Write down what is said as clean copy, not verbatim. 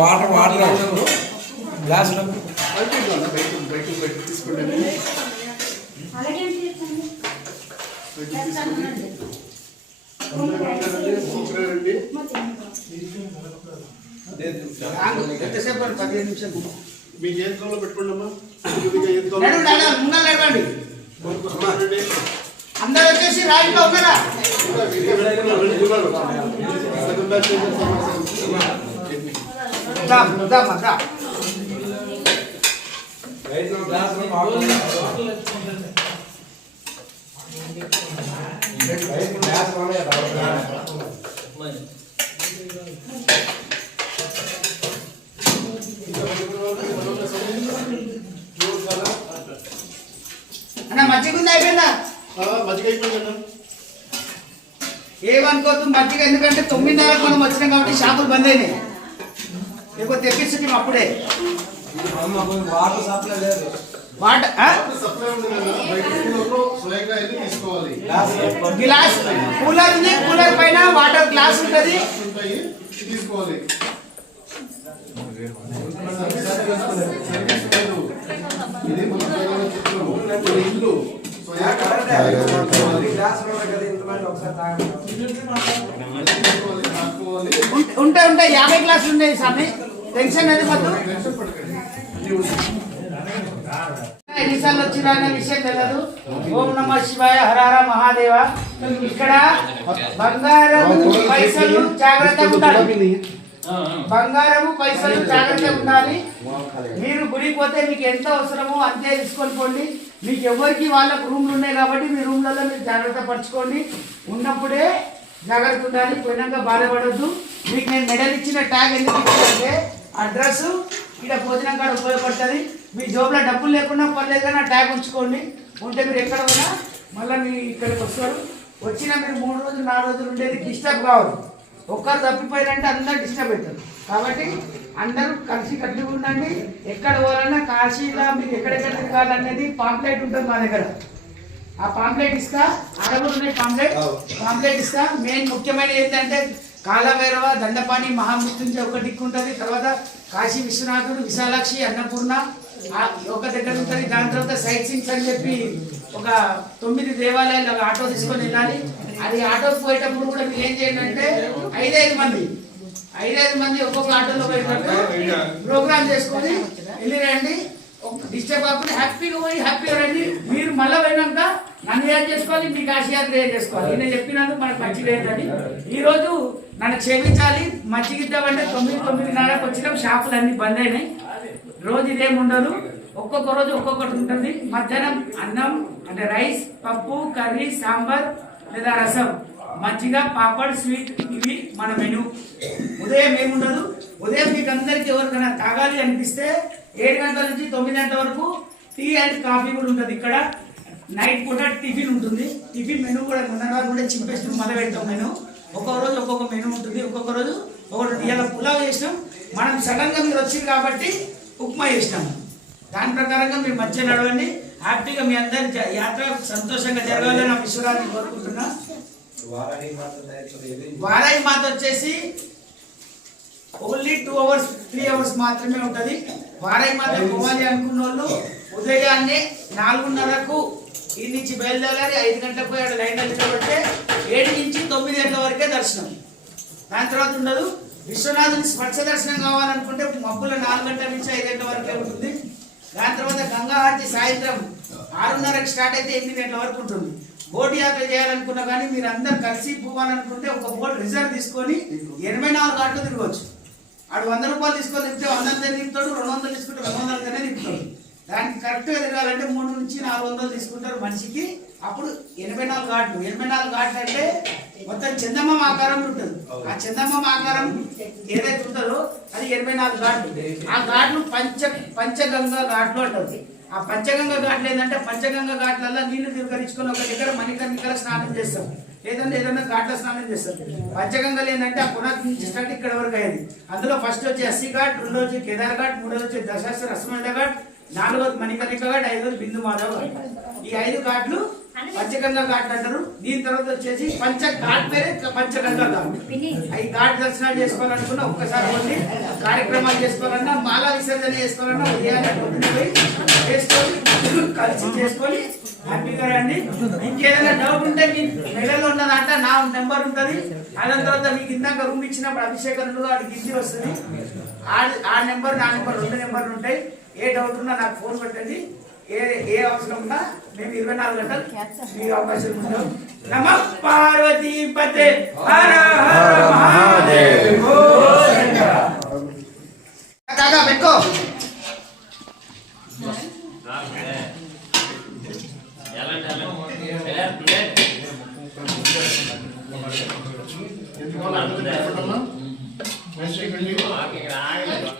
Water water glass తీసుకోండి. ఎంతసేపు 15 నిమిషాలు మీ చేతిలో పెట్టుకోండి అమ్మా. అందరూ వచ్చేసి రాయిలో ఉన్నారా? అన్న మజ్జిగ ఉంది అయిపోయిందా? మజ్జిగ అయిపోయిందన్న. ఏమనుకోద్దు మజ్జిగ, ఎందుకంటే 9:30 మనం వచ్చినాం కాబట్టి షాపులు బంద్ అయినాయి. లేకపోతే తెప్పిస్తున్నాం అప్పుడే. వాటర్ సప్లై లేదు. గ్లాస్ కూలర్ ఉంది, కూలర్ పైన వాటర్ గ్లాస్ ఉంటుంది. తీసుకోవాలి. ఉంటాయి 50 గ్లాసులు ఉన్నాయి స్వామి, టెన్షన్ అనేది మాకు. ఎన్నిసార్లు వచ్చినా అనే విషయం తెలియదు. ఓం నమః శివాయ, హర హర మహాదేవ. ఇక్కడ బంగారము పైసలు జాగ్రత్తగా ఉండాలి. బంగారము పైసలు జాగ్రత్తగా ఉండాలి. మీరు గుడికి పోతే మీకు ఎంత అవసరమో అంతే తీసుకొని పోండి. మీకు ఎవరికి వాళ్ళకు రూమ్లు ఉన్నాయి కాబట్టి మీ రూమ్లలో మీరు జాగ్రత్త పరచుకోండి. ఉన్నప్పుడే జాగ్రత్త ఉండాలి, పోయినాక బాధపడద్దు. మీకు నేను మెడల్ ఇచ్చిన ట్యాగ్ ఎందుకు ఇచ్చానంటే అడ్రస్ ఇక్కడ భోజనం కాడ ఉపయోగపడుతుంది. మీ జోబులో డబ్బులు లేకుండా పర్లేదు కానీ ఆ ట్యాగ్ ఉంచుకోండి. ఉంటే మీరు ఎక్కడ ఉన్నా మళ్ళీ మీ ఇక్కడికి వస్తారు. వచ్చిన మీరు 3 రోజులు 4 రోజులు ఉండేది డిస్టర్బ్ కావద్దు. ఒక్కరు తప్పిపోయారంటే అందరూ డిస్టర్బ్ అవుతారు. కాబట్టి అందరూ కలిసి కట్టుగా ఉండండి. ఎక్కడ పోవాలన్నా కాశీలో మీకు ఎక్కడెక్కడ తిరగాలనేది పాంప్లెట్ ఉంటుంది మా దగ్గర. ఆ పాంప్లెట్ ఇస్తా, అడవులు ఉన్నాయి పాంప్లెట్ ఇస్తా. మెయిన్ ముఖ్యమైనది ఏంటంటే కాలభైరవ, దండపాణి, మహామృత్యుంజయ ఒక దిక్కు ఉంటుంది. తర్వాత కాశీ విశ్వనాథుడు, విశాలాక్షి, అన్నపూర్ణ ఒక దగ్గర ఉంటుంది. దాని తర్వాత సైట్ సీయింగ్స్ అని చెప్పి ఒక 9 దేవాలయాలు ఆటో తీసుకొని వెళ్ళాలి. అది ఆటోకి పోయేటప్పుడు కూడా మీరు ఏం చేయండి అంటే 5 మంది ఒక్కొక్క ఆటోలో పోయేటప్పుడు ప్రోగ్రామ్ చేసుకొని వెళ్ళి రండి. డిస్టర్బ్ కాకుండా హ్యాపీగా పోయి హ్యాపీగా రండి. మీరు మళ్ళీ పోయినాక నన్ను ఏం చేసుకోవాలి, మీ కాశీయాత్ర ఏం చేసుకోవాలి. నేను చెప్పినందుకు మనకు మంచిగా లేదని ఈరోజు నన్ను క్షమించాలి. మజ్జిగిద్దామంటే 9:30కు వచ్చినాం, షాపులు అన్ని బంద్ అయినాయి. రోజు ఇదేమి ఉండదు, ఒక్కొక్క రోజు ఒక్కొక్కటి ఉంటుంది. మధ్యాహ్నం అన్నం అంటే రైస్, పప్పు, కర్రీ, సాంబార్ లేదా రసం, మజ్జిగ, పాపడ్, స్వీట్, ఇవి మన మెనూ. ఉదయం ఏముండదు. ఉదయం మీకు అందరికి ఎవరికైనా తాగాలి అనిపిస్తే 7 గంటల నుంచి 9 గంటల వరకు టీ అండ్ కాఫీ కూడా ఉంటుంది ఇక్కడ. నైట్ పూట టిఫిన్ ఉంటుంది. టిఫిన్ మెనూ కూడా ఉన్నవారు కూడా చింపేసి మొదలు పెడతాం. మెనూ ఒక్కొక్క రోజు ఒక్కొక్క మెనూ ఉంటుంది. ఒక్కొక్క రోజు ఒకటి ఇలా పులావ్ చేసినాం. మనం సడన్గా మీరు వచ్చింది కాబట్టి ఉప్మా చేసినాము. దాని ప్రకారంగా మీరు మధ్య నడవండి. హ్యాపీగా మీ అందరి యాత్ర సంతోషంగా జరగాలని నా విశ్వరాన్ని కోరుకుంటున్నా. వారాయి మాత వచ్చేసి ఓన్లీ 2 hours 3 hours మాత్రమే ఉంటుంది. వారాయి మాత పోవాలి అనుకున్న వాళ్ళు ఉదయాన్నే 4:30కు ఈ నుంచి బయలుదేరాలి. 5 గంటలకు పోయి లైన్లో నిలబడితే 7 నుంచి 9 గంటల వరకే దర్శనం. దాని తర్వాత ఉండదు. విశ్వనాథుని స్పర్శ దర్శనం కావాలనుకుంటే మబ్బుల 4 గంటల నుంచి 5 గంటల వరకే ఉంటుంది. దాని తర్వాత గంగా హారతి సాయంత్రం 6:30కి స్టార్ట్ అయితే 8 గంటల వరకు ఉంటుంది. బోట్ యాత్ర చేయాలనుకున్నా కానీ మీరు అందరు కలిసి పోవాలనుకుంటే ఒక బోట్ రిజర్వ్ తీసుకొని 84 ఘాట్లు తిరగవచ్చు. ఆడు 100 రూపాయలు తీసుకొని తిప్పితే 100 తిప్పుతాడు, 200 తీసుకుంటే 200 తిప్పుతాడు. దానికి కరెక్ట్గా తిరగాలంటే 3 నుంచి 400 తీసుకుంటారు మనిషికి. అప్పుడు 84 ఘాట్లు. 84 ఘాట్లు అంటే మొత్తం చందమామ ఆకారం ఉంటుంది. ఆ చందమామ ఆకారం ఏదైతే ఉంటుందో అది 84 ఘాట్లు. ఆ ఘాట్లు పంచగంగా ఘాట్లు అంటారు. ఆ పంచగంగా ఘాట్లు ఏంటంటే పంచగంగా ఘాట్లలో నీళ్లు తిరగరించుకొని ఒక దగ్గర మణికర్ణికల స్నానం చేస్తాం, లేదంటే ఏదైనా ఘాట్ల స్నానం చేస్తాం. పంచగంగలు ఏంటంటే ఆ పునాది నుంచి స్టార్ట్ ఇక్కడ వరకు అయ్యేది. అందులో ఫస్ట్ వచ్చి 80 ఘాట్, 2వ వచ్చి కేదార్ ఘాట్, 3వ వచ్చి దశాశ్వర అశ్వమేధ ఘాట్, 4వది మణికర్ణిక ఘాట్, 5వది బిందు మాధవ్ ఘాట్. ఈ 5 ఘాట్లు పంచగంగా ఘాట్ అంటారు. దీని తర్వాత వచ్చేసి పంచ ఘాట్ పేరే పంచగంగా ఘాట్. ఈ ఘాట్ దర్శనాలు చేసుకోవాలనుకున్నా ఒక్కసారి పోండి. కార్యక్రమాలు చేసుకోవాలన్నా మాలా విసర్జన చేసుకోవాలన్నా ఉదయాన్నే పొద్దున్న పోయి చేసుకొని కలిసి చేసుకొని హ్యాపీగా రండి. ఇంకేదైనా డౌట్ ఉంటే మీ మెడలో ఉన్నదంట నా నెంబర్ ఉంటుంది. అదాని తర్వాత మీకు ఇందాక రూమ్ ఇచ్చినప్పుడు అభిషేకం వాడికి గిఫ్ట్ వస్తుంది. ఆ నెంబర్ నా నెంబర్ 2 నెంబర్లు ఉంటాయి. ఏ డౌట్ ఉన్నా నాకు ఫోన్ పెట్టండి. ఏ అవసరం ఉన్నా మేము 24 గంటలు మీకు అవకాశం ఉంటాం. నమః పార్వతీపతే హర హర మహాదేవ్. కాకా పెట్టుకో.